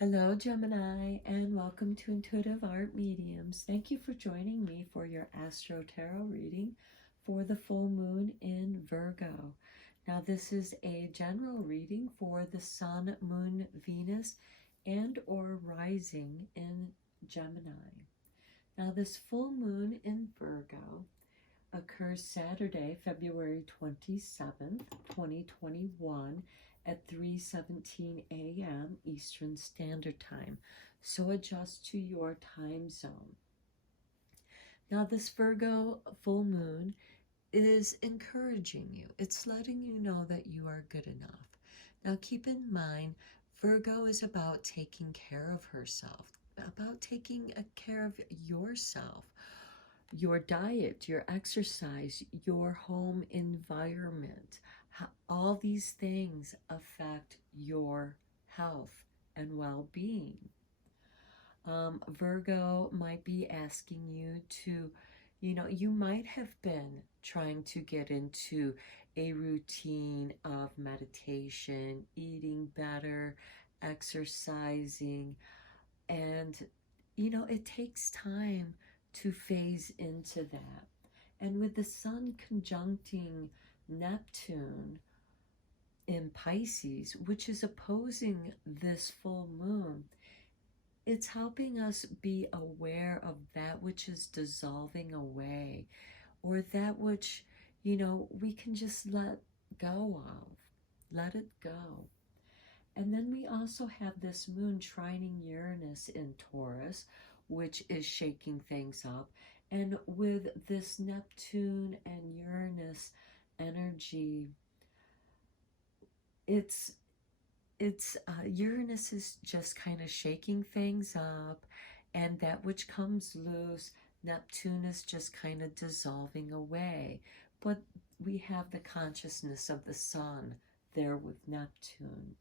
Hello, Gemini, and welcome to Intuitive Art Mediums. Thank you for joining me for your Astro-Tarot reading for the full moon in Virgo. Now, this is a general reading for the Sun, Moon, Venus, and or rising in Gemini. Now, this full moon in Virgo occurs Saturday, February 27th, 2021 at 3:17 a.m. Eastern Standard Time. So adjust to your time zone. Now, this Virgo full moon is encouraging you. It's letting you know that you are good enough. Now, keep in mind, Virgo is about taking care of herself, about taking care of yourself, your diet, your exercise, your home environment. All these things affect your health and well-being. Virgo might be asking you to, you might have been trying to get into a routine of meditation, eating better, exercising, and, it takes time to phase into that. And with the sun conjuncting Neptune in Pisces, which is opposing this full moon, it's helping us be aware of that which is dissolving away, or that which, we can just let go of. Let it go. And then we also have this moon trining Uranus in Taurus, which is shaking things up. And with this Neptune and Uranus energy, it's Uranus is just kind of shaking things up, and that which comes loose, Neptune is just kind of dissolving away. But we have the consciousness of the sun there with Neptune.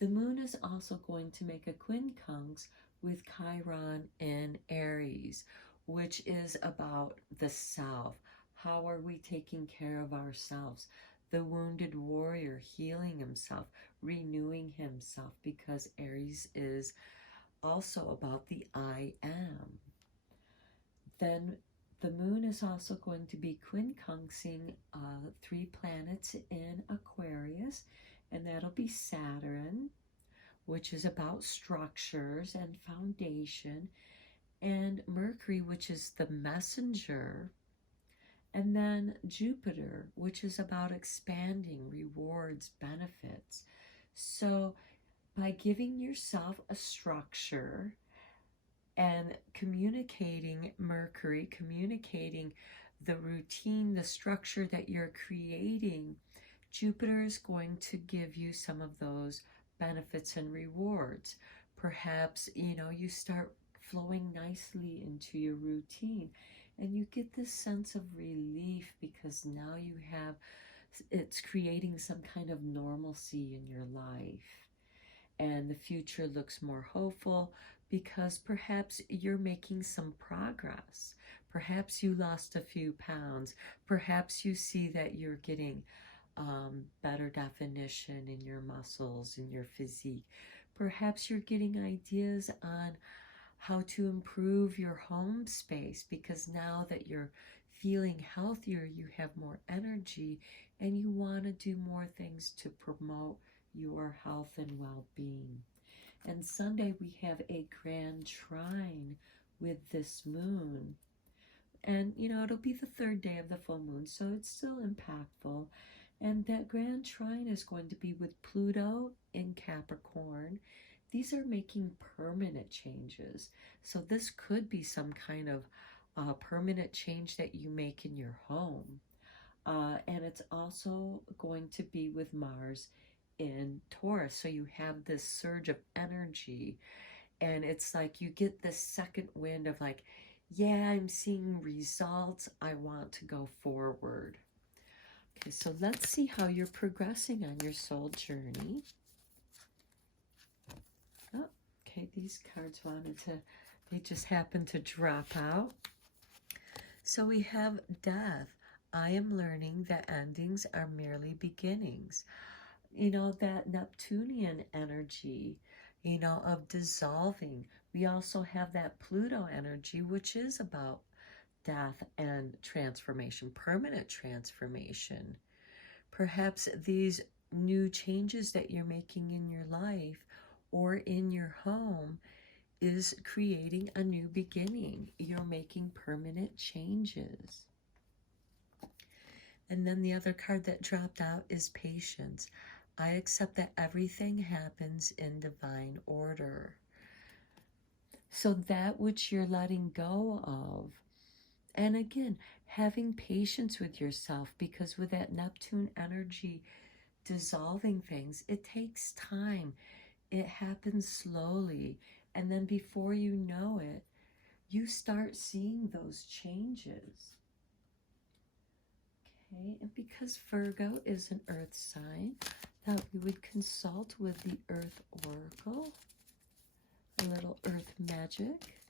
The moon is also going to make a quincunx with Chiron in Aries, which is about the self. How are we taking care of ourselves? The wounded warrior healing himself, renewing himself, because Aries is also about the I am. Then the moon is also going to be quincunxing 3 planets in Aquarius, and that'll be Saturn, which is about structures and foundation, and Mercury, which is the messenger, and then Jupiter, which is about expanding, rewards, benefits. So by giving yourself a structure and communicating Mercury, communicating the routine, the structure that you're creating, Jupiter is going to give you some of those benefits and rewards. Perhaps, you start flowing nicely into your routine, and you get this sense of relief because now it's creating some kind of normalcy in your life. And the future looks more hopeful because perhaps you're making some progress. Perhaps you lost a few pounds. Perhaps you see that you're getting better definition in your muscles, in your physique. Perhaps you're getting ideas on how to improve your home space, because now that you're feeling healthier, you have more energy and you want to do more things to promote your health and well-being. And Sunday we have a grand trine with this moon. And, it'll be the 3rd day of the full moon, so it's still impactful. And that grand trine is going to be with Pluto in Capricorn. These are making permanent changes. So this could be some kind of permanent change that you make in your home. And it's also going to be with Mars in Taurus. So you have this surge of energy. And it's like you get this second wind of like, yeah, I'm seeing results. I want to go forward. Okay, so let's see how you're progressing on your soul journey. Oh, okay, these cards they just happened to drop out. So we have Death. I am learning that endings are merely beginnings. That Neptunian energy, you know, of dissolving. We also have that Pluto energy, which is about death and transformation, permanent transformation. Perhaps these new changes that you're making in your life or in your home is creating a new beginning. You're making permanent changes. And then the other card that dropped out is patience. I accept that everything happens in divine order. So that which you're letting go of, and again, having patience with yourself, because with that Neptune energy dissolving things, it takes time. It happens slowly. And then before you know it, you start seeing those changes. Okay, and because Virgo is an earth sign, that we would consult with the Earth Oracle, a little earth magic,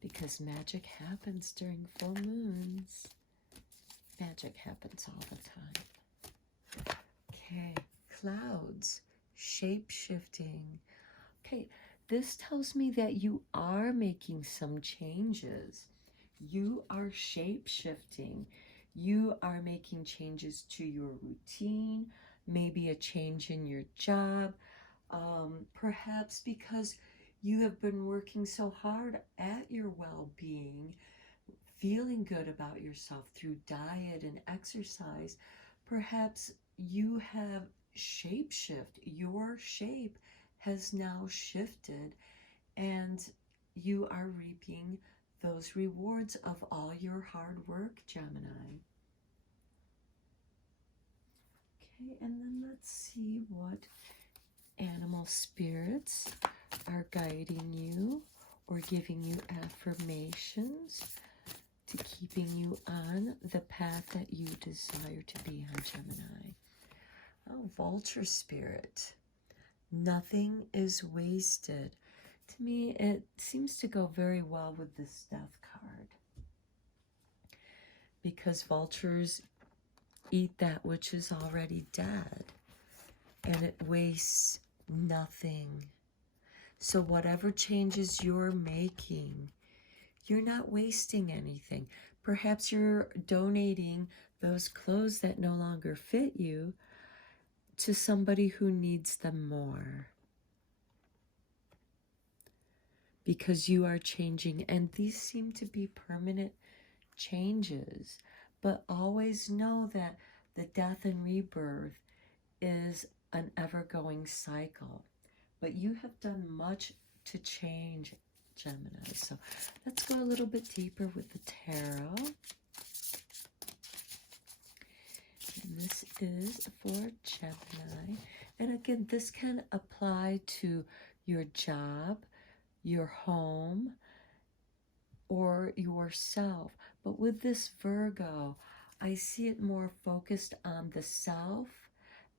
because magic happens during full moons. Magic happens all the time. Okay, clouds, shape-shifting. Okay, this tells me that you are making some changes. You are shape-shifting. You are making changes to your routine, maybe a change in your job, perhaps because you have been working so hard at your well-being, feeling good about yourself through diet and exercise. Perhaps you have shape-shift. Your shape has now shifted, and you are reaping those rewards of all your hard work, Gemini. Okay, and then let's see what animal spirits are guiding you or giving you affirmations to keeping you on the path that you desire to be on, Gemini. Oh, vulture spirit. Nothing is wasted. To me, it seems to go very well with this death card, because vultures eat that which is already dead, and it wastes nothing. So whatever changes you're making, you're not wasting anything. Perhaps you're donating those clothes that no longer fit you to somebody who needs them more, because you are changing, and these seem to be permanent changes. But always know that the death and rebirth is an ever-going cycle. But you have done much to change, Gemini. So let's go a little bit deeper with the tarot. And this is for Gemini. And again, this can apply to your job, your home, or yourself. But with this Virgo, I see it more focused on the self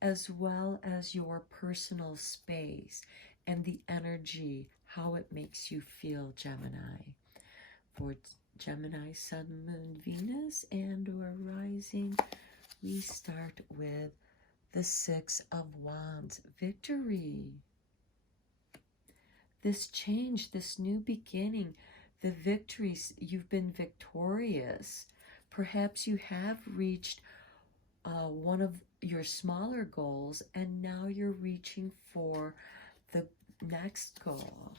as well as your personal space and the energy, how it makes you feel, Gemini. For Gemini, Sun, Moon, Venus, and or rising, we start with the Six of Wands, victory. This change, this new beginning, the victories, you've been victorious. Perhaps you have reached one of your smaller goals, and now you're reaching for the next goal.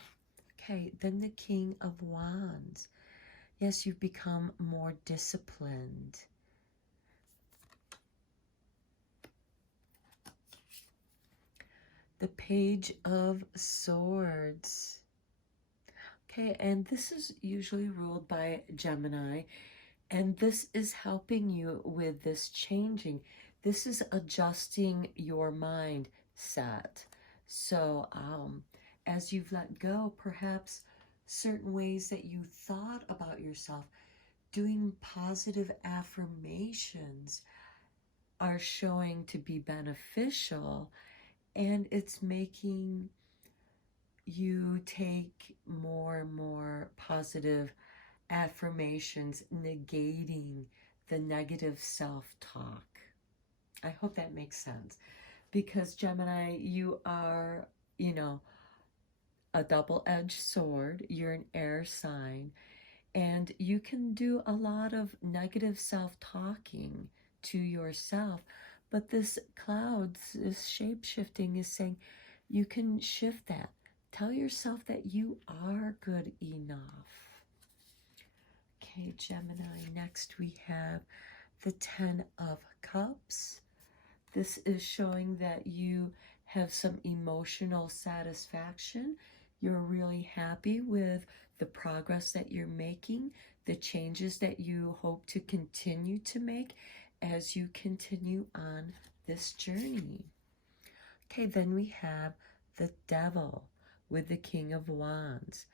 Okay, then the King of Wands. Yes, you've become more disciplined. The Page of Swords. Okay, and this is usually ruled by Gemini, and this is helping you with this changing. This is adjusting your mindset. So as you've let go, perhaps certain ways that you thought about yourself, doing positive affirmations are showing to be beneficial, and it's making you take more and more positive affirmations, negating the negative self-talk. I hope that makes sense, because Gemini, you are, you know, a double-edged sword. You're an air sign, and you can do a lot of negative self-talking to yourself. But this cloud, this shape-shifting is saying you can shift that. Tell yourself that you are good enough. Okay, Gemini, next we have the 10 of Cups. This is showing that you have some emotional satisfaction. You're really happy with the progress that you're making, the changes that you hope to continue to make as you continue on this journey. Okay, then we have the Devil with the King of Wands.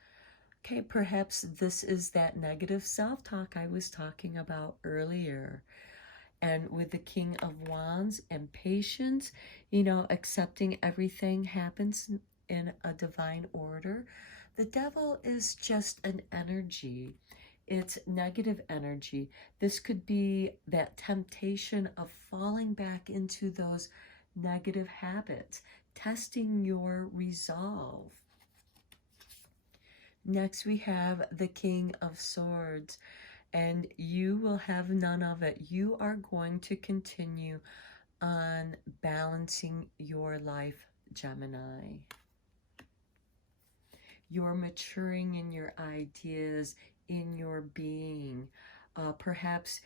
Okay, perhaps this is that negative self-talk I was talking about earlier. And with the King of Wands and patience, you know, accepting everything happens in a divine order. The Devil is just an energy. It's negative energy. This could be that temptation of falling back into those negative habits, testing your resolve. Next, we have the King of Swords, and you will have none of it. You are going to continue on balancing your life, Gemini. You're maturing in your ideas, in your being. Perhaps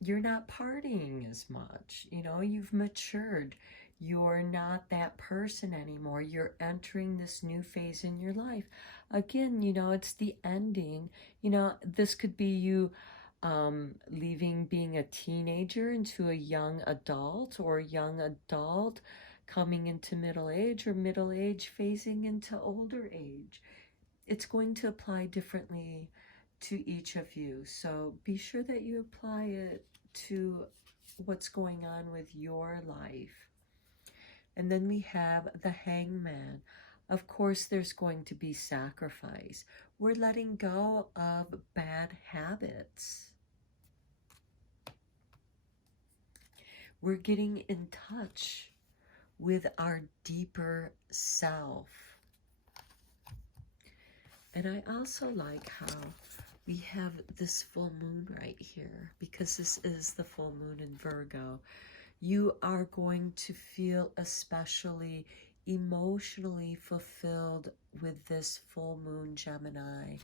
you're not partying as much. You know, you've matured. You're not that person anymore. You're entering this new phase in your life. Again, you know, it's the ending. You know, this could be you leaving being a teenager into a young adult, or a young adult coming into middle age, or middle age phasing into older age. It's going to apply differently to each of you. So be sure that you apply it to what's going on with your life. And then we have the Hangman. Of course, there's going to be sacrifice. We're letting go of bad habits. We're getting in touch with our deeper self. And I also like how we have this full moon right here, because this is the full moon in Virgo. You are going to feel especially emotionally fulfilled with this full moon, Gemini,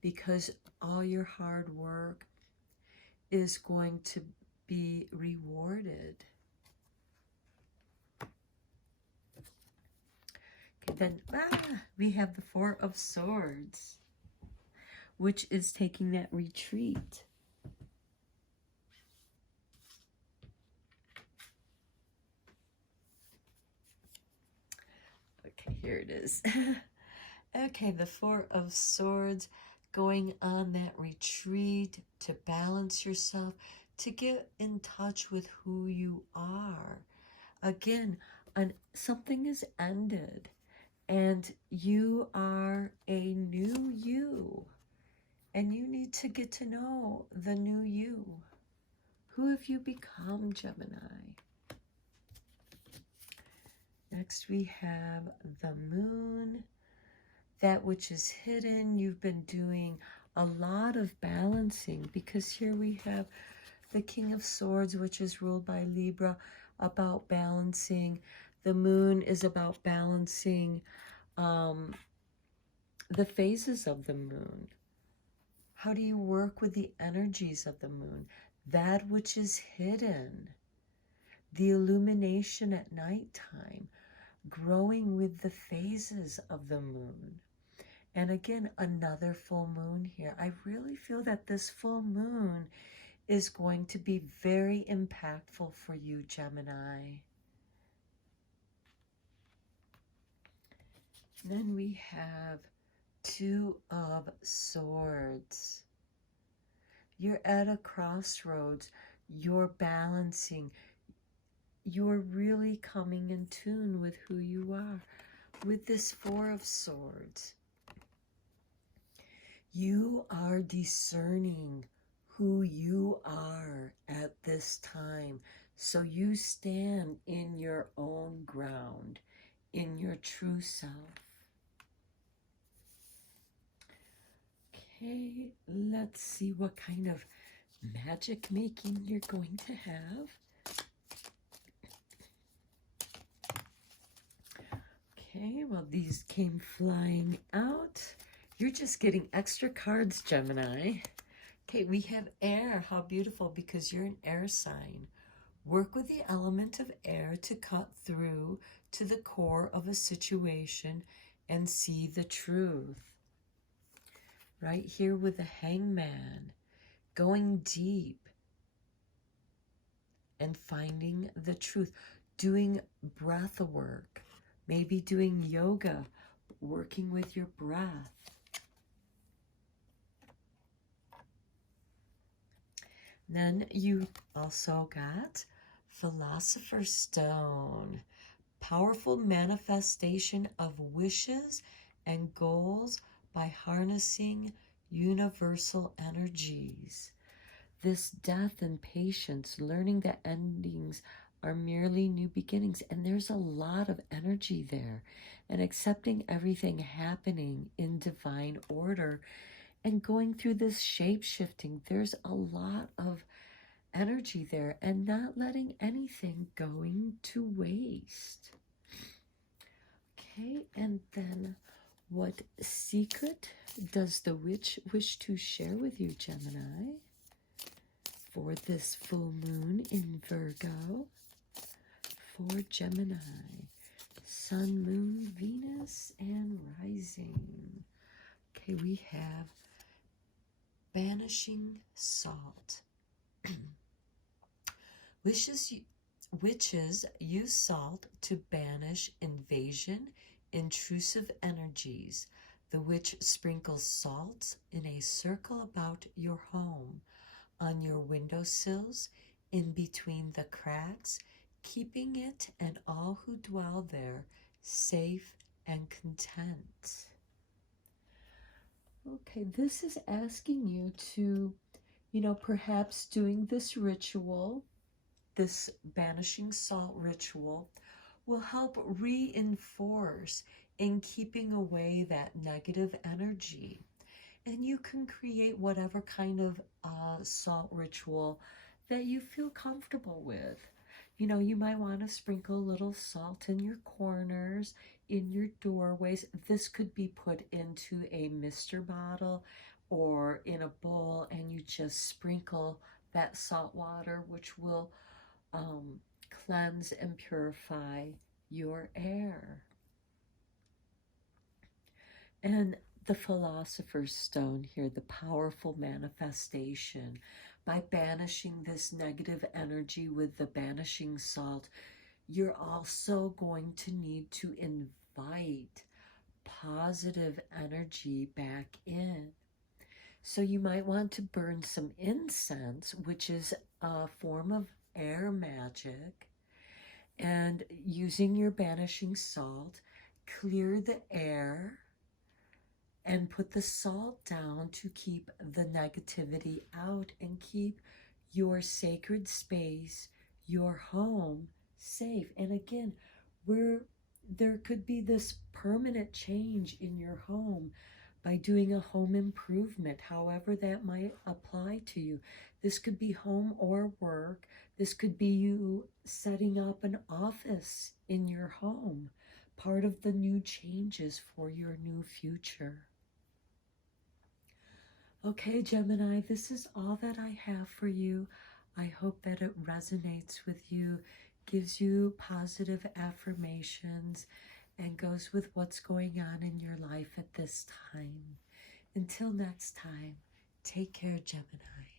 because all your hard work is going to be rewarded. Okay, then we have the Four of Swords, which is taking that retreat. Okay, here it is. Okay, the Four of Swords, going on that retreat to balance yourself, to get in touch with who you are. Again, something is ended, and you are a new you. And you need to get to know the new you. Who have you become, Gemini? Next, we have the Moon, that which is hidden. You've been doing a lot of balancing, because here we have the King of Swords, which is ruled by Libra, about balancing. The Moon is about balancing the phases of the Moon. How do you work with the energies of the Moon? That which is hidden, the illumination at nighttime, growing with the phases of the Moon. And again, another full moon here. I really feel that this full moon is going to be very impactful for you, Gemini. Then we have Two of Swords. You're at a crossroads. You're balancing. You're really coming in tune with who you are. With this Four of Swords, you are discerning who you are at this time. So you stand in your own ground, in your true self. Okay, let's see what kind of magic making you're going to have. Okay, well, these came flying out. You're just getting extra cards, Gemini. Okay, we have air. How beautiful, because you're an air sign. Work with the element of air to cut through to the core of a situation and see the truth. Right here with the Hangman, going deep and finding the truth, doing breath work, maybe doing yoga, working with your breath. Then you also got Philosopher's Stone, powerful manifestation of wishes and goals by harnessing universal energies. This death and patience, learning that endings are merely new beginnings. And there's a lot of energy there. And accepting everything happening in divine order and going through this shape-shifting. There's a lot of energy there, and not letting anything going to waste. Okay, and then what secret does the witch wish to share with you, Gemini, for this full moon in Virgo? For Gemini, Sun, Moon, Venus, and Rising. Okay, we have banishing salt. Witches use salt to banish invasion, intrusive energies. The witch sprinkles salt in a circle about your home, on your windowsills, in between the cracks, keeping it and all who dwell there safe and content. Okay, this is asking you to, perhaps doing this ritual, this banishing salt ritual, will help reinforce in keeping away that negative energy. And you can create whatever kind of salt ritual that you feel comfortable with. You might want to sprinkle a little salt in your corners, in your doorways. This could be put into a mister bottle or in a bowl, and you just sprinkle that salt water, which will cleanse and purify your air. And the Philosopher's Stone here, the powerful manifestation. By banishing this negative energy with the banishing salt, you're also going to need to invite positive energy back in. So you might want to burn some incense, which is a form of air magic, and using your banishing salt, clear the air and put the salt down to keep the negativity out and keep your sacred space, your home, safe. And again, there could be this permanent change in your home by doing a home improvement, however that might apply to you. This could be home or work. This could be you setting up an office in your home, part of the new changes for your new future. Okay, Gemini, this is all that I have for you. I hope that it resonates with you, gives you positive affirmations, and goes with what's going on in your life at this time. Until next time, take care, Gemini.